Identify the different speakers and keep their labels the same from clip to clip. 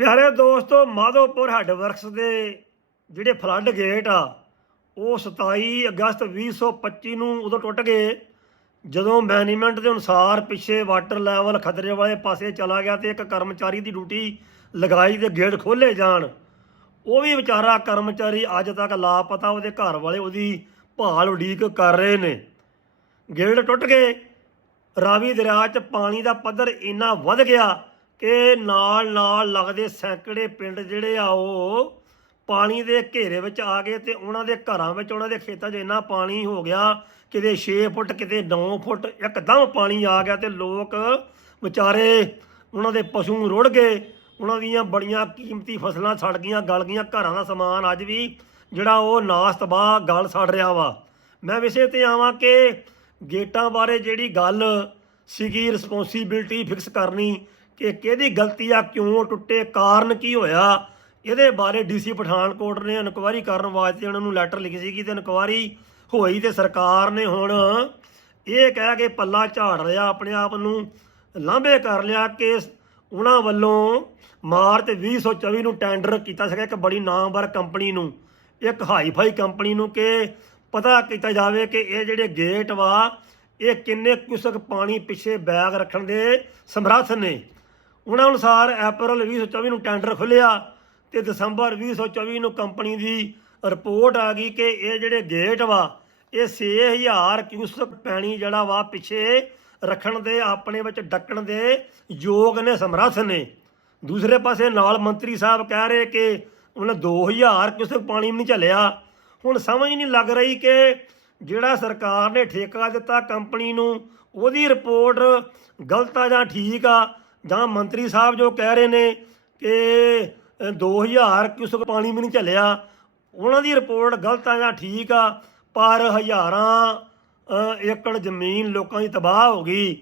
Speaker 1: ਪਿਆਰੇ ਦੋਸਤੋ, Madhopur head works ਦੇ ਜਿਹੜੇ ਫਲੱਡ ਗੇਟ ਆ, ਉਹ 27 ਅਗਸਤ 2025 ਨੂੰ ਉਦੋਂ ਟੁੱਟ ਗਏ। ਜਦੋਂ ਮੈਨੇਜਮੈਂਟ ਦੇ ਅਨੁਸਾਰ ਪਿੱਛੇ ਵਾਟਰ ਲੈਵਲ ਖਤਰੇ ਵਾਲੇ ਪਾਸੇ ਚਲਾ ਗਿਆ ਤੇ ਇੱਕ ਕਰਮਚਾਰੀ ਦੀ ਡਿਊਟੀ ਲਗਾਈ ਤੇ ਗੇਟ ਖੋਲੇ ਜਾਣ, ਉਹ ਵੀ ਵਿਚਾਰਾ ਕਰਮਚਾਰੀ ਅੱਜ ਤੱਕ ਲਾਪਤਾ, ਉਹਦੇ ਘਰ ਵਾਲੇ ਉਹਦੀ ਭਾਲ ਉਡੀਕ ਕਰ ਰਹੇ ਨੇ। ਗੇਟ ਟੁੱਟ ਗਏ। ਰਾਵੀ ਦਰਿਆ 'ਚ ਪਾਣੀ ਦਾ ਪੱਧਰ ਇੰਨਾ ਵੱਧ ਗਿਆ ਕਿ ਨਾਲ ਨਾਲ ਲੱਗਦੇ ਸੈਂਕੜੇ ਪਿੰਡ ਜਿਹੜੇ ਆ ਉਹ ਪਾਣੀ ਦੇ ਘੇਰੇ ਵਿੱਚ ਆ ਗਏ ਤੇ ਉਹਨਾਂ ਦੇ ਘਰਾਂ ਵਿੱਚ, ਉਹਨਾਂ ਦੇ ਖੇਤਾਂ 'ਚ ਇੰਨਾ ਪਾਣੀ ਹੋ ਗਿਆ, ਕਿਤੇ 6 ਫੁੱਟ, ਕਿਤੇ 9 ਫੁੱਟ, ਇੱਕਦਮ ਪਾਣੀ ਆ ਗਿਆ ਤੇ ਲੋਕ ਵਿਚਾਰੇ ਉਹਨਾਂ ਦੇ ਪਸ਼ੂ ਰੁੜ ਗਏ। ਉਹਨਾਂ ਦੀਆਂ ਬੜੀਆਂ ਕੀਮਤੀ ਫਸਲਾਂ ਸੜ ਗਈਆਂ, ਗਲ ਗਈਆਂ, ਘਰਾਂ ਦਾ ਸਮਾਨ ਅੱਜ ਵੀ ਜਿਹੜਾ ਉਹ ਨਾਸ ਤਬਾਹ ਗਲ ਸੜ ਰਿਹਾ ਵਾ। ਮੈਂ ਵਿਸ਼ੇ ਤੇ ਆਵਾਂ ਕਿ ਗੇਟਾਂ ਬਾਰੇ ਜਿਹੜੀ ਗੱਲ ਸੀਗੀ ਰਿਸਪੌਂਸਿਬਿਲਟੀ ਫਿਕਸ ਕਰਨੀ ਕਿ ਕਿਹਦੀ ਗਲਤੀ ਆ, ਕਿਉਂ ਟੁੱਟੇ, ਕਾਰਨ ਕੀ ਹੋਇਆ? ਇਹਦੇ ਬਾਰੇ ਡੀਸੀ ਪਠਾਨਕੋਟ ਨੇ ਇਨਕੁਆਇਰੀ ਕਰਨ ਵਾਸਤੇ ਉਹਨਾਂ ਨੂੰ ਲੈਟਰ ਲਿਖੀ ਸੀਗੀ ਤੇ ਇਨਕੁਆਇਰੀ ਹੋਈ ਤੇ ਸਰਕਾਰ ਨੇ ਹੁਣ ਇਹ ਕਹਿ ਕੇ ਪੱਲਾ ਝਾੜ ਰਿਹਾ ਆਪਣੇ ਆਪ ਨੂੰ, ਲਾਂਭੇ ਕਰ ਲਿਆ ਕਿ ਉਹਨਾਂ ਵੱਲੋਂ ਮਾਰਚ 2024 ਨੂੰ ਟੈਂਡਰ ਕੀਤਾ ਸੀਗਾ ਇੱਕ ਬੜੀ ਨਾਮਵਰ ਕੰਪਨੀ ਨੂੰ, ਇੱਕ ਹਾਈਫਾਈ ਕੰਪਨੀ ਨੂੰ ਕਿ ਪਤਾ ਕੀਤਾ ਜਾਵੇ ਕਿ ਇਹ ਜਿਹੜੇ ਗੇਟ ਵਾ, ਇਹ ਕਿੰਨੇ ਕੁਸਕ ਪਾਣੀ ਪਿੱਛੇ ਬੈਗ ਰੱਖਣ ਦੇ ਸਮਰੱਥ ਨੇ। ਉਹਨਾਂ ਅਨੁਸਾਰ ਅਪ੍ਰੈਲ 2024 ਨੂੰ ਟੈਂਡਰ ਖੁੱਲਿਆ ਤੇ ਦਸੰਬਰ 2024 ਨੂੰ ਕੰਪਨੀ ਦੀ ਰਿਪੋਰਟ ਆ ਗਈ ਕਿ ਇਹ ਜਿਹੜੇ ਗੇਟ ਵਾ, ਇਹ 6000 ਕਿਊਸਕ ਪਾਣੀ ਜਿਹੜਾ ਵਾ ਪਿੱਛੇ ਰੱਖਣ ਦੇ, ਆਪਣੇ ਵਿੱਚ ਡੱਕਣ ਦੇ ਯੋਗ ਨੇ, ਸਮਰੱਥ ਨੇ। ਦੂਸਰੇ ਪਾਸੇ ਨਾਲ ਮੰਤਰੀ ਸਾਹਿਬ ਕਹਿ ਰਹੇ ਕਿ ਉਹਨਾਂ 2000 ਕਿਊਸਕ ਪਾਣੀ ਵੀ ਨਹੀਂ ਝੱਲਿਆ। ਹੁਣ ਸਮਝ ਨਹੀਂ ਲੱਗ ਰਹੀ ਕਿ ਜਿਹੜਾ ਸਰਕਾਰ ਨੇ ਠੇਕਾ ਦਿੱਤਾ ਕੰਪਨੀ ਨੂੰ, ਉਹਦੀ ਰਿਪੋਰਟ ਗਲਤ ਆ ਜਾਂ ਠੀਕ ਆ ਜਾਂ ਮੰਤਰੀ ਸਾਹਿਬ ਜੋ ਕਹਿ ਰਹੇ ਨੇ ਕਿ ਅ, 2000 ਕਿਊਸਕ ਪਾਣੀ ਵੀ ਨਹੀਂ ਝੱਲਿਆ ਉਹਨਾਂ ਦੀ ਰਿਪੋਰਟ ਗਲਤ ਆ ਜਾਂ ਠੀਕ ਆ ਪਰ ਹਜ਼ਾਰਾਂ ਏਕੜ ਜ਼ਮੀਨ ਲੋਕਾਂ ਦੀ ਤਬਾਹ ਹੋ ਗਈ।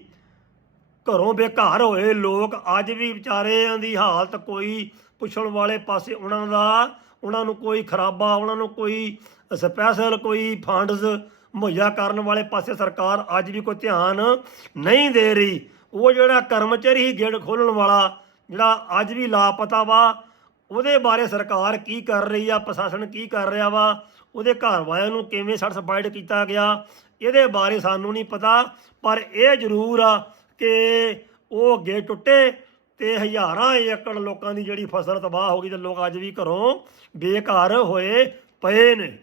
Speaker 1: ਘਰੋਂ ਬੇਘਰ ਹੋਏ ਲੋਕ ਅੱਜ ਵੀ ਵਿਚਾਰਿਆਂ ਦੀ ਹਾਲਤ ਕੋਈ ਪੁੱਛਣ ਵਾਲੇ ਪਾਸੇ ਉਹਨਾਂ ਦਾ ਉਹਨਾਂ ਨੂੰ ਕੋਈ ਖਰਾਬਾ ਉਹਨਾਂ ਨੂੰ ਕੋਈ ਸਪੈਸ਼ਲ ਕੋਈ ਫੰਡਸ ਮੁਹੱਈਆ ਕਰਨ ਵਾਲੇ ਪਾਸੇ ਸਰਕਾਰ ਅੱਜ ਵੀ ਕੋਈ ਧਿਆਨ ਨਹੀਂ ਦੇ ਰਹੀ। ਉਹ ਜਿਹੜਾ ਕਰਮਚਾਰੀ ਹੀ ਗੇੜ ਖੋਲਣ ਵਾਲਾ, ਜਿਹੜਾ ਅੱਜ ਵੀ ਲਾਪਤਾ ਵਾ, ਉਹਦੇ ਬਾਰੇ ਸਰਕਾਰ ਕੀ ਕਰ ਰਹੀ ਆ, ਪ੍ਰਸ਼ਾਸਨ ਕੀ ਕਰ ਰਿਹਾ ਵਾ, ਉਹਦੇ ਘਰ ਵਾਲਿਆਂ ਨੂੰ ਕਿਵੇਂ ਸੈਟੀਸਫਾਈਡ ਕੀਤਾ ਗਿਆ, ਇਹਦੇ ਬਾਰੇ ਸਾਨੂੰ ਨਹੀਂ ਪਤਾ, ਪਰ ਇਹ ਜ਼ਰੂਰ ਆ ਕਿ ਉਹ ਅੱਗੇ ਟੁੱਟੇ ਤੇ ਹਜ਼ਾਰਾਂ ਏਕੜ ਲੋਕਾਂ ਦੀ ਜਿਹੜੀ ਫਸਲ ਤਬਾਹ ਹੋ ਗਈ ਤੇ ਲੋਕ ਅੱਜ ਵੀ ਘਰੋਂ ਬੇਘਰ ਹੋਏ ਪਏ ਨੇ।